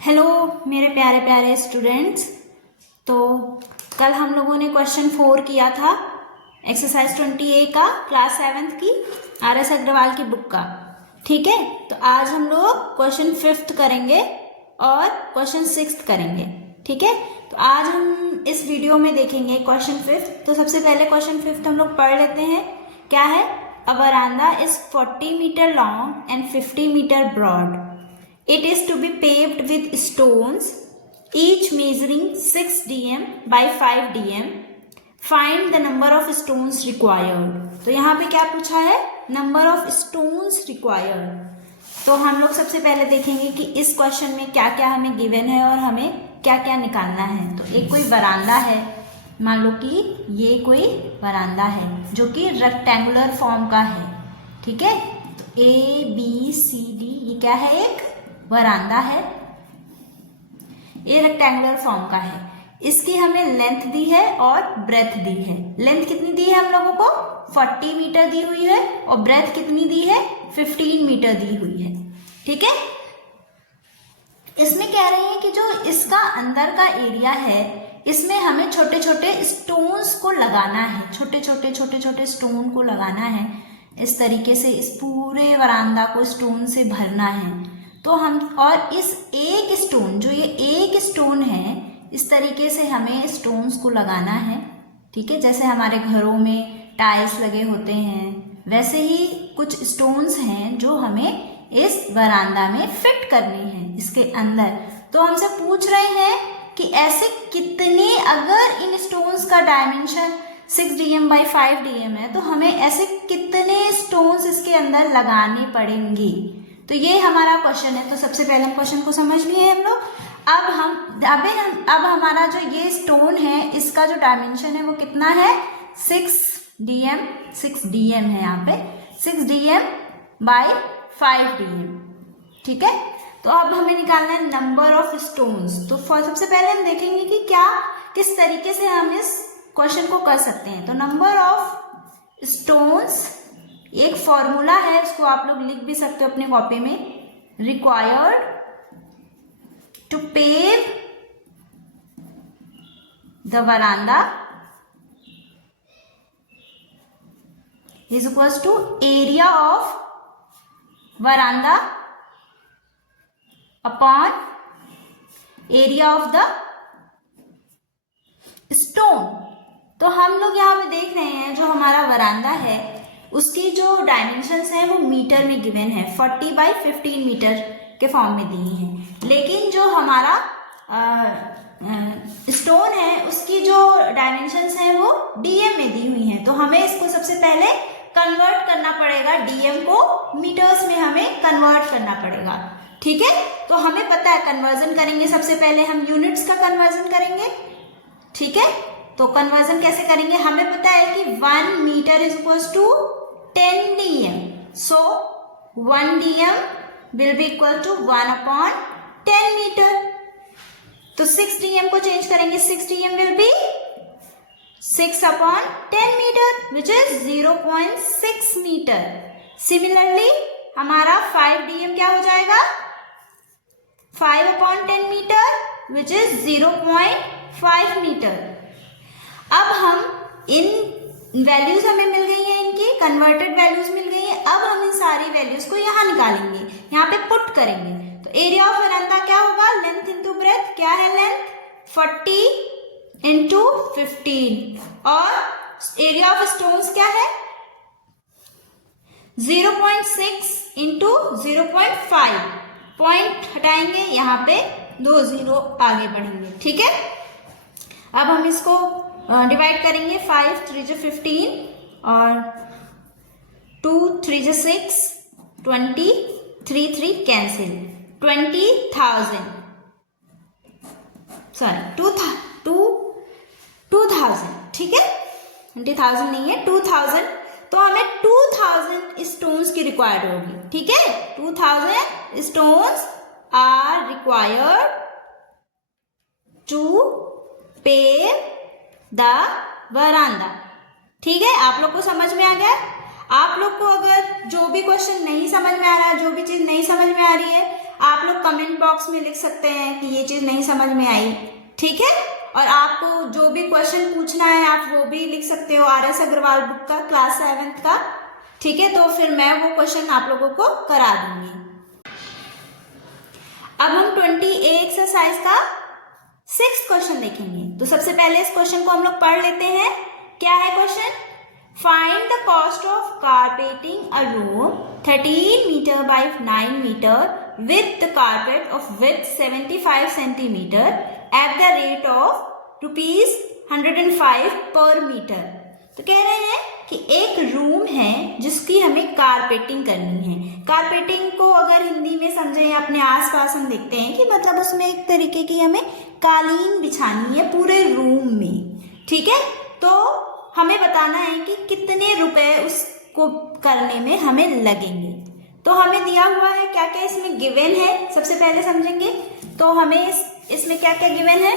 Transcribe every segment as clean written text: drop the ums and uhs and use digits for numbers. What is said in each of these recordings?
Hello मेरे प्यारे प्यारे स्टूडेंट्स। तो कल हम लोगों ने क्वेश्चन 4 किया था एक्सरसाइज 20A का, क्लास 7th की RS अग्रवाल की बुक का। ठीक है, तो आज हम लोग क्वेश्चन 5th करेंगे और क्वेश्चन 6th करेंगे। ठीक है, तो आज हम इस वीडियो में देखेंगे क्वेश्चन 5th। तो सबसे पहले क्वेश्चन 5th हम लोग पढ़ लेते हैं। क्या है? A veranda is 40 metre long and 50 metre broad. It is to be paved with stones, each measuring 6 dm by 5 dm. Find the number of stones required. तो यहाँ पे क्या पूछा है? Number of stones required. तो हम लोग सबसे पहले देखेंगे कि इस क्वेश्चन में क्या क्या हमें गिवन है और हमें क्या क्या निकालना है। तो एक कोई वरांदा है, मान लो कि ये कोई वरांदा है जो कि रेक्टेंगुलर फॉर्म का है। ठीक है, तो ABCD ये क्या है? एक वरांदा है। ये रेक्टेंगुलर फॉर्म का है। इसकी हमें लेंथ दी है और ब्रेथ दी है। लेंथ कितनी दी है हम लोगों को? 40 मीटर दी हुई है और ब्रेथ कितनी दी है? 15 मीटर दी हुई है। ठीक है, इसमें कह रहे हैं कि जो इसका अंदर का एरिया है इसमें हमें छोटे छोटे स्टोन्स को लगाना है। छोटे छोटे स्टोन को लगाना है। इस तरीके से इस पूरे वरांदा को स्टोन से भरना है। तो हम और इस एक स्टोन, जो ये एक स्टोन है, इस तरीके से हमें स्टोन्स को लगाना है। ठीक है, जैसे हमारे घरों में टाइल्स लगे होते हैं वैसे ही कुछ स्टोन्स हैं जो हमें इस वरांदा में फिट करने हैं इसके अंदर। तो हमसे पूछ रहे हैं कि ऐसे कितने, अगर इन स्टोन्स का डायमेंशन 6 dm by 5 dm है तो हमें ऐसे कितने स्टोन्स इसके अंदर लगाने पड़ेंगे। तो ये हमारा क्वेश्चन है। तो सबसे पहले हम क्वेश्चन को समझ लिए हम लोग। अब हमारा जो ये स्टोन है इसका जो डायमेंशन है वो कितना है? 6 dm है यहाँ पे, 6 dm by 5 dm। ठीक है, तो अब हमें निकालना है नंबर ऑफ स्टोन्स। तो सबसे पहले हम देखेंगे कि किस तरीके से हम इस क्वेश्चन को कर सकते हैं। तो नंबर ऑफ स्टोन्स एक फॉर्मूला है, इसको आप लोग लिख भी सकते हो अपने कॉपी में। Required to pave the veranda is equals to area of veranda upon area of the stone. तो हम लोग यहाँ पे देख रहे हैं जो हमारा वरांदा है उसकी जो डायमेंशंस हैं वो मीटर में गिवन है, 40 by 15 मीटर के फॉर्म में दी हैं। लेकिन जो हमारा स्टोन है उसकी जो डायमेंशंस हैं वो डीएम में दी हुई हैं। तो हमें इसको सबसे पहले कन्वर्ट करना पड़ेगा, डीएम को मीटर्स में हमें कन्वर्ट करना पड़ेगा। ठीक है, तो हमें पता है कन्वर्जन करेंगे। सबसे पहले हम यूनिट्स का कन्वर्जन करेंगे। ठीक है, तो कन्वर्जन कैसे करेंगे? हमें पता है कि 1 metre is equals to 10 dm. So 1 dm will be equal to 1 upon 10 meter. तो 6 dm को चेंज करेंगे, 6 dm will be 6 upon 10 meter which is 0.6 meter. Similarly हमारा 5 dm क्या हो जाएगा? 5 upon 10 meter which is 0.5 meter. अब हम इन वैल्यूज हमें मिल गई हैं, इनकी कन्वर्टेड वैल्यूज मिल गई हैं। अब हम इन सारी वैल्यूज को यहाँ निकालेंगे, यहाँ पे पुट करेंगे। तो एरिया ऑफ वरांदा क्या होगा? Length into breadth. क्या है लेंथ? 40 इंटू 15। और एरिया ऑफ स्टोन्स क्या है? 0.6 इंटू 0.5। पॉइंट हटाएंगे, यहाँ पे 2 0 आगे बढ़ेंगे। ठीक है, अब हम इसको डिवाइड करेंगे। 5 3 जो 15 और 2 3 6 20, 3 3 कैंसिल, 20,000 सॉरी 2000। ठीक है, 20,000 नहीं है, 2000। तो हमें 2000 स्टोन्स की रिक्वायर्ड होगी। ठीक है, 2000 stones are required to pave the veranda. ठीक है, आप लोग को समझ में आ गया? आप लोग को अगर जो भी क्वेश्चन नहीं समझ में आ रहा है, जो भी चीज नहीं समझ में आ रही है, आप लोग कमेंट बॉक्स में लिख सकते हैं कि ये चीज नहीं समझ में आई, ठीक है। और आपको जो भी क्वेश्चन पूछना है आप वो भी लिख सकते हो RS अग्रवाल बुक का क्लास 7th का, ठीक है। तो फिर मैं वो क्वेश्चन आप लोगों को करा दूंगी। अब हम 20A एक्सरसाइज का 6th क्वेश्चन देखेंगे। तो सबसे पहले इस क्वेश्चन को हम लोग पढ़ लेते हैं। क्या है question? Find the cost of carpeting a room 13 metre by 9 metre with the carpet of width 75 centimetre at the rate of ₹105 per metre. तो कह रहे हैं कि एक रूम है जिसकी हमें कारपेटिंग करनी है। कारपेटिंग को अगर हिंदी में समझे या अपने आसपास हम देखते हैं कि मतलब उसमें एक तरीके की हमें कालीन बिछानी है पूरे रूम में, ठीक है। तो हमें बताना है कि कितने रुपए उसको करने में हमें लगेंगे। तो हमें दिया हुआ है क्या क्या इसमें गिवन है, सबसे पहले समझेंगे। तो हमें इसमें क्या क्या गिवन है।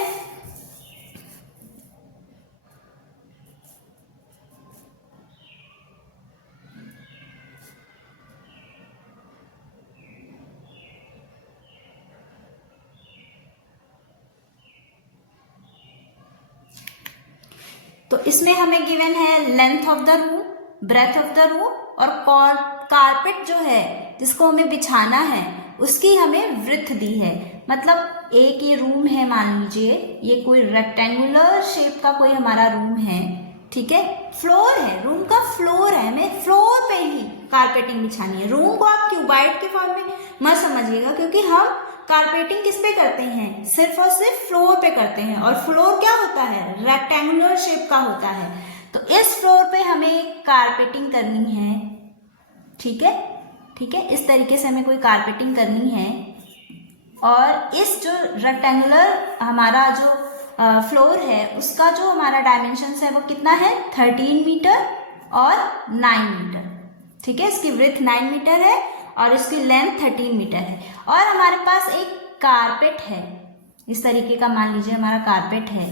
तो इसमें हमें गिवन है length of the room, breadth of the room और कारपेट जो है जिसको हमें बिछाना है उसकी हमें विड्थ दी है। मतलब एक ये रूम है, मान लीजिए ये कोई रेक्टेंगुलर शेप का कोई हमारा रूम है, ठीक है। फ्लोर है, रूम का फ्लोर है, हमें फ्लोर पे ही कारपेटिंग बिछानी है। रूम को आप क्यूबाइड के फॉर्म में मत समझिएगा, क्योंकि हम कारपेटिंग किस पे करते हैं, सिर्फ और सिर्फ फ्लोर पे करते हैं। और फ्लोर क्या होता है, रेक्टेंगुलर शेप का होता है। तो इस फ्लोर पे हमें कारपेटिंग करनी है, ठीक है, ठीक है। इस तरीके से हमें कोई कारपेटिंग करनी है। और इस जो रेक्टेंगुलर हमारा जो फ्लोर है उसका जो हमारा डायमेंशन है वो कितना है, 13 मीटर और 9 मीटर, ठीक है। इसकी विड्थ 9 मीटर है और इसकी लेंथ 13 मीटर है। और हमारे पास एक कारपेट है, इस तरीके का मान लीजिए हमारा कारपेट है,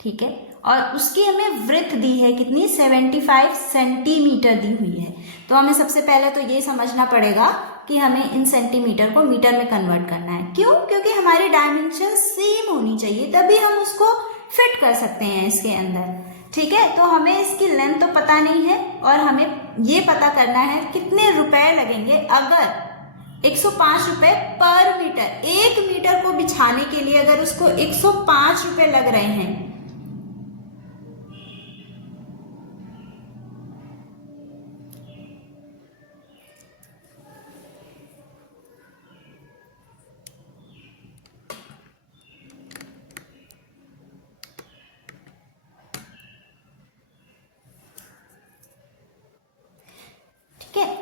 ठीक है। और उसकी हमें विड्थ दी है कितनी, 75 सेंटीमीटर दी हुई है। तो हमें सबसे पहले तो ये समझना पड़ेगा कि हमें इन सेंटीमीटर को मीटर में कन्वर्ट करना है। क्यों? क्योंकि हमारी डायमेंशन सेम होनी चाहिए, तभी हम उसको फिट कर सकते हैं इसके अंदर, ठीक है। तो हमें इसकी लेंथ तो पता नहीं है और हमें ये पता करना है कितने रुपए लगेंगे। अगर 105 रुपए पर मीटर, 1 मीटर को बिछाने के लिए अगर उसको 105 रुपए लग रहे हैं, ठीक है।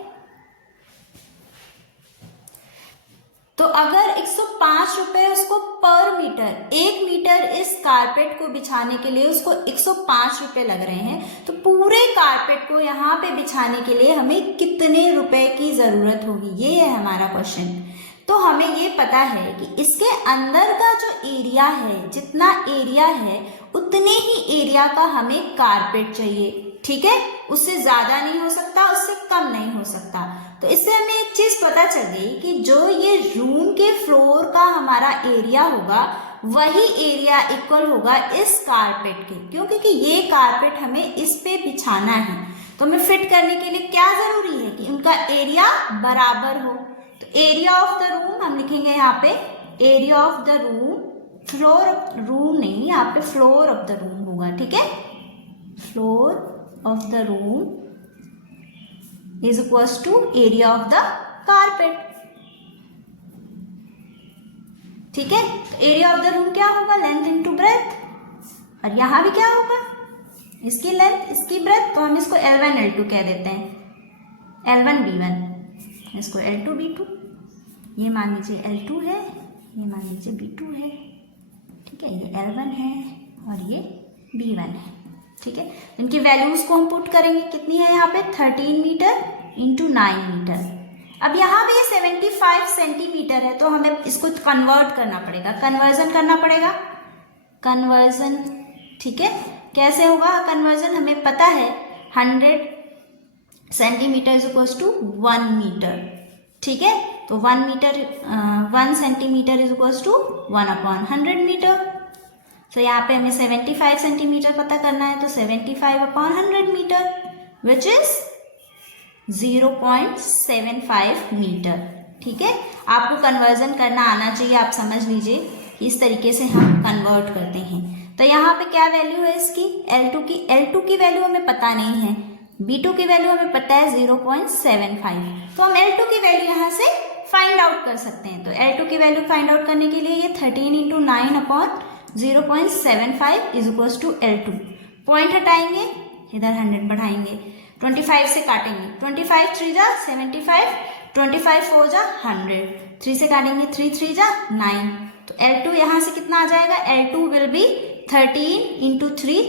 तो अगर 105 रुपए उसको पर मीटर, 1 मीटर इस कारपेट को बिछाने के लिए उसको 105 रुपए लग रहे हैं, तो पूरे कारपेट को यहाँ पे बिछाने के लिए हमें कितने रुपए की जरूरत होगी, ये है हमारा क्वेश्चन। तो हमें ये पता है कि इसके अंदर का जो एरिया है, जितना एरिया है उतने ही एरिया का हमें कारपेट चाहिए, ठीक है। उससे ज्यादा नहीं हो सकता, उससे कम नहीं हो सकता। तो इससे हमें एक चीज पता चल गई कि जो ये रूम के फ्लोर का हमारा एरिया होगा वही एरिया इक्वल होगा इस कारपेट के, क्योंकि ये कारपेट हमें इस पे बिछाना है। तो हमें फिट करने के लिए क्या जरूरी है कि उनका एरिया बराबर हो। तो एरिया ऑफ द रूम हम लिखेंगे यहाँ पे, area of the room, floor room नहीं, यहाँ पे फ्लोर ऑफ द रूम होगा, ठीक है। Floor of the room is equals to area of the carpet, ठीक है। एरिया ऑफ द रूम क्या होगा, लेंथ इनटू ब्रेथ। और यहां भी क्या होगा, इसकी लेंथ इसकी ब्रेथ, तो हम इसको L1 L2 कह देते हैं, L1 B1, इसको L2 B2, ये मान लीजिए L2 है, ये मान लीजिए B2 है, ठीक है। ये L1 है और ये B1 है, ठीक है। इनकी वैल्यूज को हम पुट करेंगे, कितनी है यहाँ पे 13 मीटर इंटू 9 मीटर। अब यहाँ भी ये 75 सेंटीमीटर है, तो हमें इसको कन्वर्ट करना पड़ेगा, कन्वर्जन करना पड़ेगा, कन्वर्जन, ठीक है। कैसे होगा कन्वर्जन, हमें पता है 100 centimetre is equal to 1 metre, ठीक है। तो 1 centimetre is equals to 1/100 metre. तो यहाँ पे हमें 75 सेंटीमीटर पता करना है, तो 75/100 मीटर विच इज 0.75 मीटर। ठीक है, आपको कन्वर्जन करना आना चाहिए, आप समझ लीजिए इस तरीके से हम कन्वर्ट करते हैं। तो यहाँ पे क्या वैल्यू है इसकी, L2 की वैल्यू हमें पता नहीं है, B2 की वैल्यू हमें पता है 0.75, तो हम L2 की वैल्यू यहाँ से फाइंड आउट कर सकते हैं। तो L2 की वैल्यू फाइंड आउट करने के लिए ये 13 × 9/0.75 is equals to L2। Point हटाएंगे, इधर 100 बढ़ाएंगे, 25 से काटेंगे, 25 3 जा 75, 25 4 जा 100, 3 से काटेंगे, 3 3 जा 9, तो L2 यहाँ से कितना आ जाएगा, L2 विल बी 13 × 3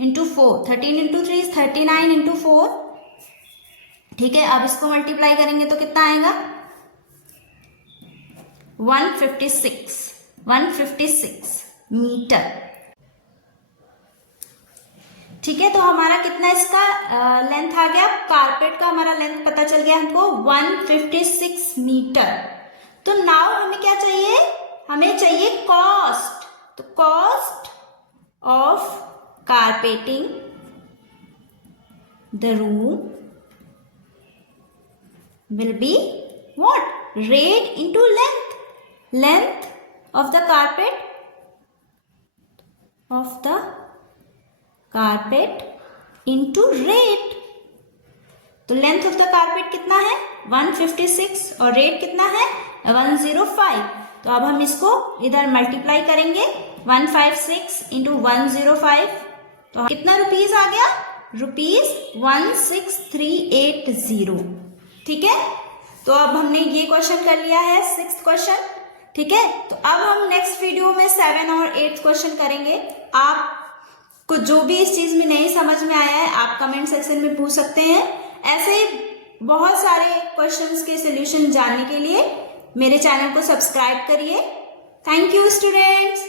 × 4, 13 × 3 is 39 × 4। ठीक है, अब इसको मल्टीप्लाई करेंगे तो कितना आएगा, 156 मीटर। ठीक है, तो हमारा कितना इसका लेंथ आ गया, कारपेट का हमारा लेंथ पता चल गया हमको 156 मीटर। तो नाउ हमें क्या चाहिए, हमें चाहिए कॉस्ट। तो cost of carpeting the room will be what, rate into length, length of the carpet into rate। तो लेंथ ऑफ द कारपेट कितना है 156 और रेट कितना है 105। तो अब हम इसको इधर मल्टीप्लाई करेंगे, 156 × 105, तो कितना रुपीज आ गया, ₹16380। ठीक है, तो अब हमने ये क्वेश्चन कर लिया है, 6th क्वेश्चन। ठीक है, तो अब हम नेक्स्ट वीडियो में 7 और 8th क्वेश्चन करेंगे। आपको जो भी इस चीज में नहीं समझ में आया है आप कमेंट सेक्शन में पूछ सकते हैं। ऐसे बहुत सारे क्वेश्चंस के सॉल्यूशन जानने के लिए मेरे चैनल को सब्सक्राइब करिए। Thank you students.